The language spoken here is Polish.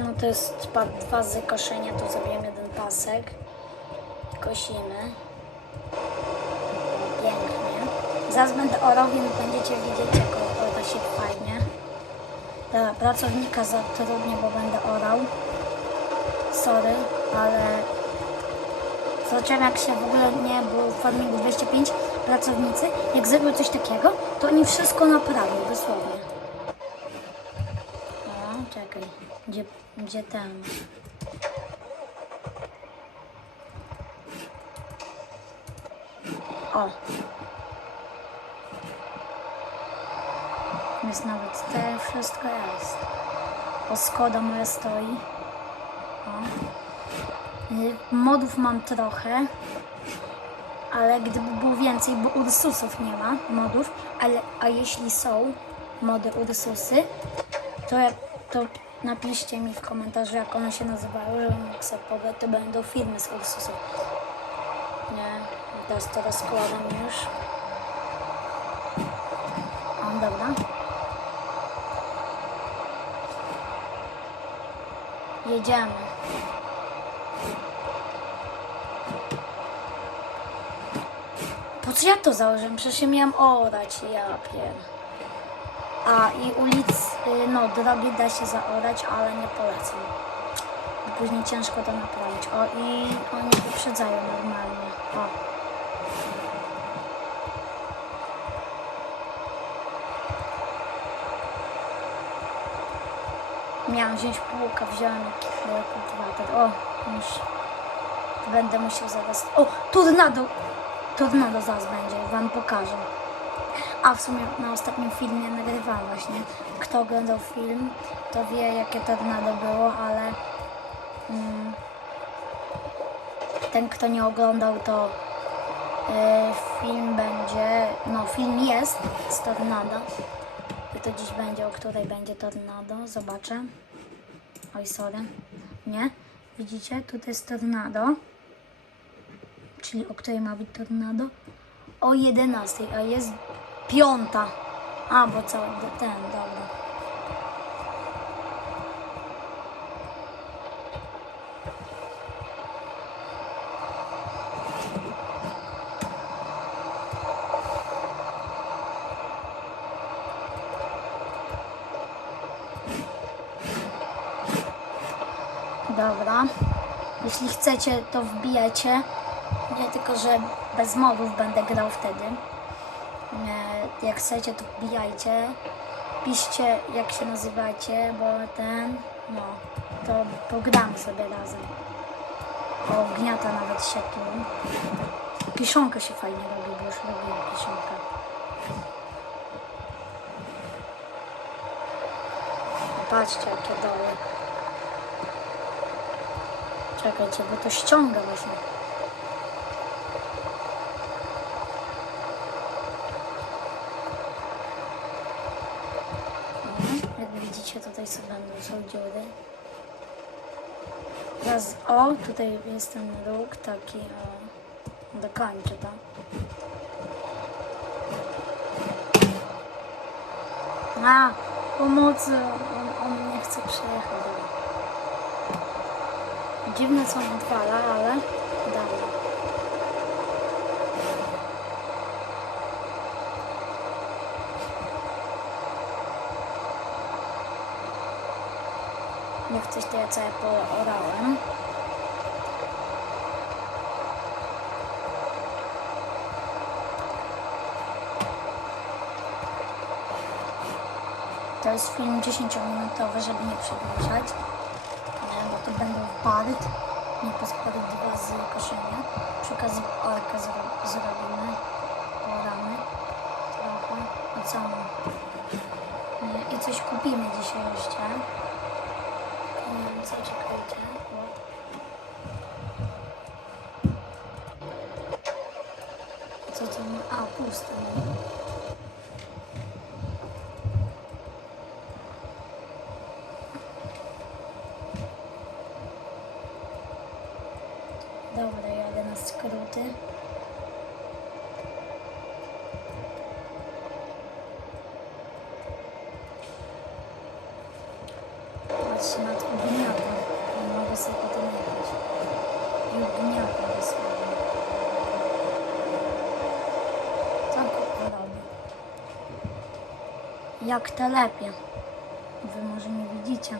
No to jest fazy koszenia, tu zrobiłem jeden pasek. Kosimy. Pięknie. Zaraz będę orał, będziecie widzieć jak ora się fajnie. Dobra, pracownika zatrudnię, bo będę orał. Sorry, ale zobaczyłem jak się w ogóle nie było w farmingu 25 pracownicy, jak zrobił coś takiego, to oni wszystko naprawią, dosłownie. O, czekaj. Gdzie, gdzie ten? O. Jest nawet te, wszystko jest. O, Skoda moja stoi. O. Y, Modów mam trochę. Ale gdyby było więcej, bo Ursusów nie ma modów, ale a jeśli są mody Ursusy, to, jak, to napiszcie mi w komentarzu, jak one się nazywają, żebym mógł sobie to będą filmy z Ursusów. Nie, teraz to rozkładam już. O, dobra. Jedziemy. Po co ja to założyłem? Przecież ja miałam orać, ja pier... A i ulic, y, no drogi da się zaorać, ale nie polecam. Później ciężko to naprawić. O i oni wyprzedzają normalnie. O. Miałam wziąć płuka, wziąłem jakiś kultywator. O, już będę musiał zaraz... O, tornado! Tornado zaraz będzie, wam pokażę. A w sumie na ostatnim filmie nagrywałam właśnie. Kto oglądał film, to wie jakie tornado było, ale mm, ten kto nie oglądał, to y, film będzie, no film jest z tornado. I to dziś będzie, o której będzie tornado. Zobaczę. Oj, sorry. Nie? Widzicie? Tutaj jest tornado. Czyli o której ma być tornado? O 11, a jest piąta. A, bo cały ten, dobra. Dobra. Jeśli chcecie, to wbijajcie. Nie tylko, że bez modów będę grał wtedy. Nie, Jak chcecie, to wbijajcie. Piszcie, jak się nazywacie, bo ten, no, to pogramy sobie razem. O, gniata nawet się tu. Kiszonka się fajnie robi, bo już robiłem kiszonkę. Patrzcie, jakie doły. Czekajcie, bo to ściąga właśnie. Mhm. Jak widzicie, tutaj sobie są dziury. Raz, o, tutaj jest ten róg taki, o, dokończę to. A, pomocy, on, on nie chce przejechać. Dziwne co on odwala, ale dalej. Jak coś to ja całe pole orałem. To jest film 10-minutowy, żeby nie przedłużać, e, bo to będą pary, nie poskłady dwa z koszenia. Przy okazji orkę zro zrobimy, poramy trochę i co no. Nie, I coś kupimy dzisiaj jeszcze. Co, to? A, puste. Dobra, jadę na skróty. się nad ogniatem. Nie mogę sobie potem jechać. I ogniatem dosłownie. Tak robię. Jak telepie. Wy może nie widzicie.